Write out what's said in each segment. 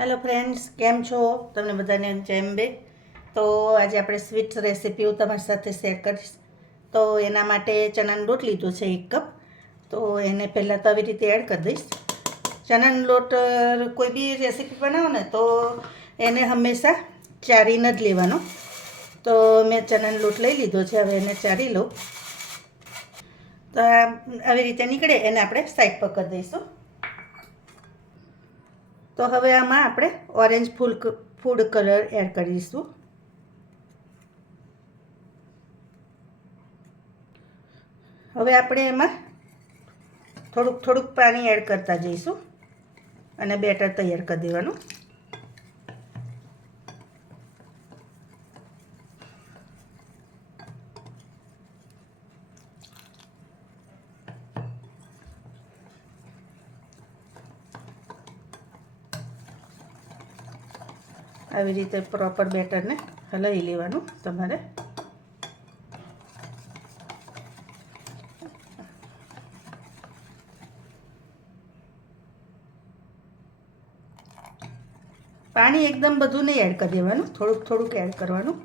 Hello friends, કેમ છો? તમને બધાને જય અંબે. તો આજે આપણે સ્વીટ રેસીપી હું તમારી સાથે શેર કરીશ. તો એના માટે ચણાનો લોટ લીધો છે 1 કપ. તો એને પહેલાં તો આવી રીતે એડ કરી દઈશ. ચણાનો લોટ કોઈ બી રેસીપી બનાવો ને તો એને હંમેશા ચારીને જ લેવાનો. તો મેં ચણાનો લોટ લઈ લીધો છે, હવે એને ચારી લઉં. તો આવી રીતે નીકળે એને આપણે સાઈડ પર કરી દઈશું. તો હવે આમાં આપણે ઓરેન્જ ફૂડ કલર એડ કરીશું. હવે આપણે એમાં થોડુંક પાણી એડ કરતા જઈશું અને બેટર તૈયાર કરી દેવાનું. આવી રીતે પ્રોપર બેટરને હલાવી લેવાનું તમારે. પાણી એકદમ બધું નહીં એડ કરી દેવાનું, થોડુંક એડ કરવાનું.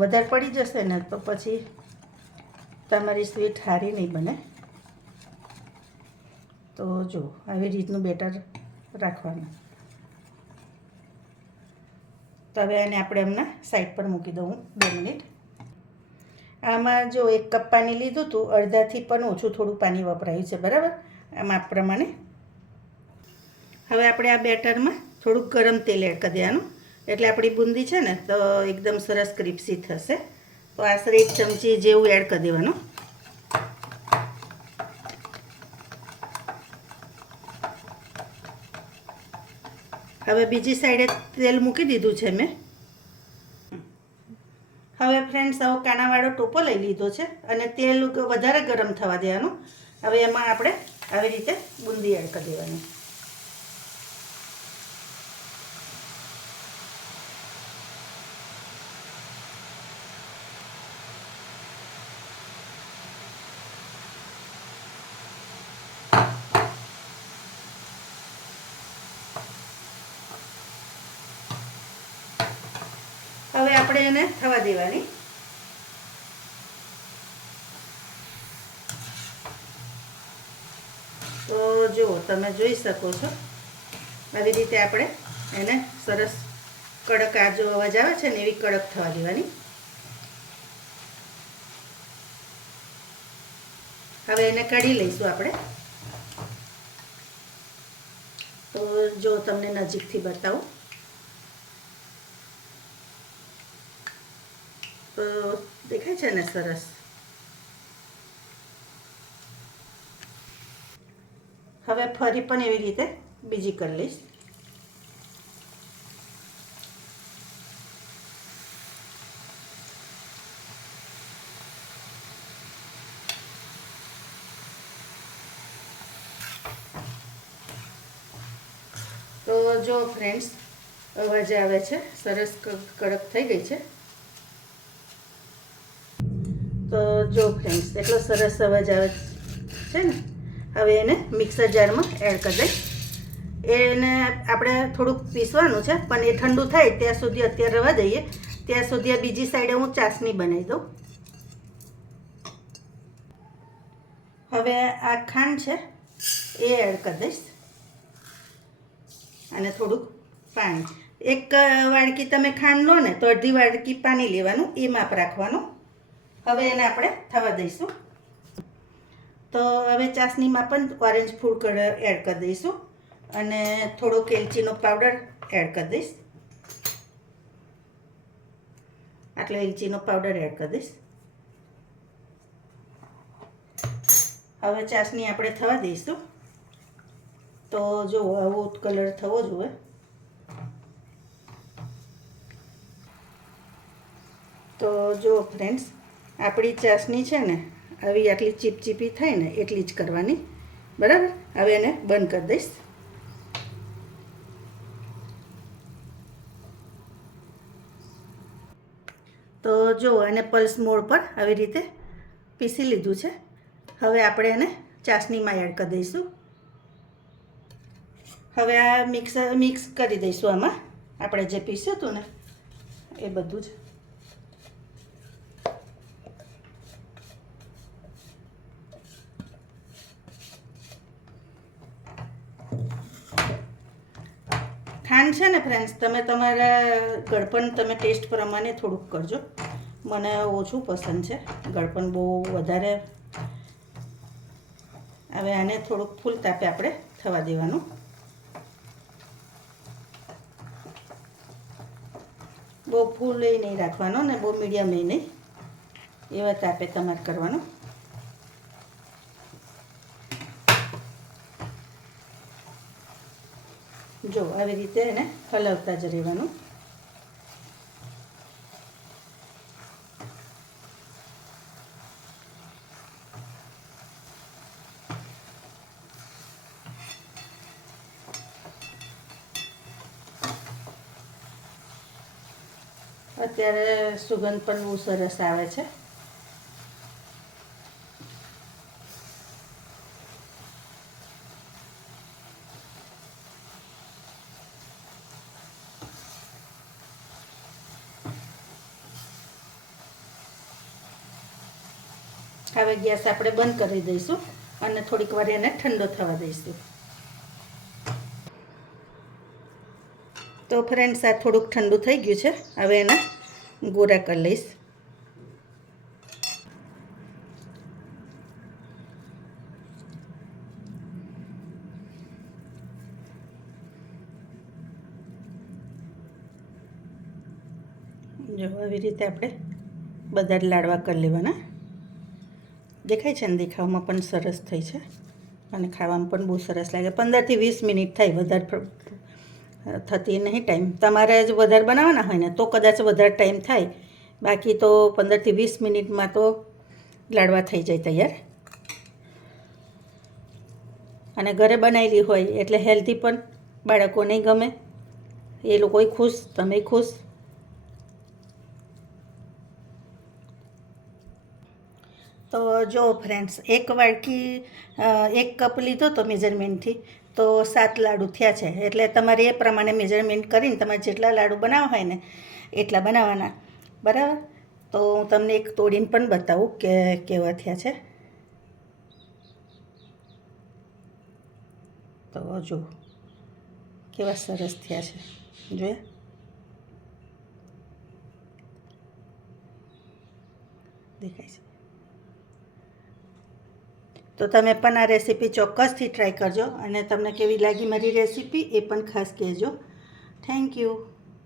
વધારે પડી જશે ને તો પછી તમારી સ્વીટ સારી નહીં બને. તો જો આવી રીતનું બેટર રાખવાનું. તો હવે એને આપણે હમણાં સાઈડ પર મૂકી દઉં 2 મિનિટ. આમાં જો 1 કપ પાણી લીધું હતું, અડધાથી પણ ઓછું થોડું પાણી વપરાયું છે, બરાબર? આ માપ પ્રમાણે. હવે આપણે આ બેટરમાં થોડુંક ગરમ તેલ એડ કરી દેવાનું, એટલે આપણી બુંદી છે ને તો એકદમ સરસ ક્રિસ્પી થશે. તો આશરે 1 ચમચી જેવું એડ કરી દેવાનું. હવે બીજી સાઈડે તેલ મૂકી દીધું છે મેં. હવે ફ્રેન્ડ્સ, આવો કાણાવાળો ટોપો લઈ લીધો છે અને તેલ વધારે ગરમ થવા દેવાનું. હવે એમાં આપણે આવી રીતે બુંદી એડ કરી દેવાની. હવે આપણે એને થવા દેવાની. તો જુઓ, તમે જોઈ શકો છો આવી રીતે આપણે એને સરસ કડક, આ જો અવાજ આવે છે ને એવી કડક થવા દેવાની. હવે એને કાઢી લઈશું આપણે. તો જો તમને નજીકથી બતાવું તો દેખાય છે ને સરસ. હવે ફરી પણ એવી રીતે બીજી કરી લઈશ. તો જો ફ્રેન્ડ્સ, અવાજ આવે છે, સરસ કડક થઈ ગઈ છે. તો જો ફ્રેન્ડ્સ, એટલો સરસ અવાજ આવે છે ને. હવે એને મિક્સર જારમાં એડ કરી દઈશ. એને આપણે થોડુંક પીસવાનું છે, પણ એ ઠંડુ થાય ત્યાં સુધી અત્યારે રહેવા દઈએ. ત્યાં સુધી આ બીજી સાઈડે હું ચાસણી બનાવી દઉં. હવે આ ખાંડ છે એ એડ કરી દઈશ અને થોડુંક પાણી. 1 વાડકી તમે ખાંડ લો ને તો અડધી વાડકી પાણી લેવાનું, એ માપ રાખવાનું. હવે એને આપણે થવા દઈશું. તો હવે ચાસણીમાં પણ ઓરેન્જ ફૂડ કલર એડ કરી દઈશું અને થોડોક એલચીનો પાવડર એડ કરી દઈશ. આટલો એલચીનો પાવડર એડ કરી દઈશ. હવે ચાસણી આપણે થવા દઈશું. તો જો આવો કલર થવો જોઈએ. તો જો ફ્રેન્ડ્સ, આપણી ચાસણી છે ને આવી આટલી ચીપચીપી થાય ને એટલી જ કરવાની, બરાબર? હવે એને બંધ કરી દઈશ. તો જો એને પલ્સ મોડ પર આવી રીતે પીસી લીધું છે. હવે આપણે એને ચાસણીમાં એડ કરી દઈશું. હવે આ મિક્સ કરી દઈશું આમાં આપણે જે પીસ્યું હતું ને એ બધું જ. ખાંડ છે ને ફ્રેન્ડ્સ, તમે તમારા ગળપણ તમે ટેસ્ટ પ્રમાણે થોડુંક કરજો. મને ઓછું પસંદ છે ગળપણ, બહુ વધારે. હવે આને થોડુંક ફૂલ તાપે આપણે થવા દેવાનું. બહુ ફૂલ એ નહીં રાખવાનો ને બહુ મીડિયમ એ નહીં, એવા તાપે તમારે કરવાનું. જો આવી રીતે એને હલાવતા જ રહેવાનું. અત્યારે સુગંધ પણ બહુ સરસ આવે છે. હવે ગેસ આપણે બંધ કરી દઈશું અને થોડીક વાર એને ઠંડો થવા દઈશું. તો ફ્રેન્ડ્સ, આ થોડુંક ઠંડુ થઈ ગયું છે. હવે એના ગોળા કરી લઈશ. જો આવી રીતે આપણે બધા જ લાડવા કરી લેવાના. દેખાય છે ને, દેખાવામાં પણ સરસ થઈ છે અને ખાવામાં પણ બહુ સરસ લાગે. 15 થી 20 મિનિટ થાય, વધારે થતી નહીં ટાઈમ. તમારે જ વધારે બનાવવાના હોય ને તો કદાચ વધારે ટાઈમ થાય, બાકી તો 15 થી 20 મિનિટમાં તો લાડવા થઈ જાય તૈયાર. અને ઘરે બનાવેલી હોય એટલે હેલ્ધી પણ, બાળકોને ગમે, એ લોકોય ખુશ, તમે ખુશ. તો જો ફ્રેન્ડ્સ, એક કપ લીધો તો મેજરમેન્ટથી, તો 7 લાડુ થયા છે. એટલે તમારે એ પ્રમાણે મેજરમેન્ટ કરીને તમારે જેટલા લાડુ બનાવવા હોય ને એટલા બનાવવાના, બરાબર. તો હું તમને એક તોડીને પણ બતાવું કે કેવા થયા છે. તો જો કેવા સરસ થયા છે, જોયા. દેખાય છે. તો તમે પણ આ રેસીપી ચોક્કસથી ટ્રાય કરજો અને તમને કેવી લાગી મારી રેસીપી એ પણ ખાસ કહેજો. Thank you.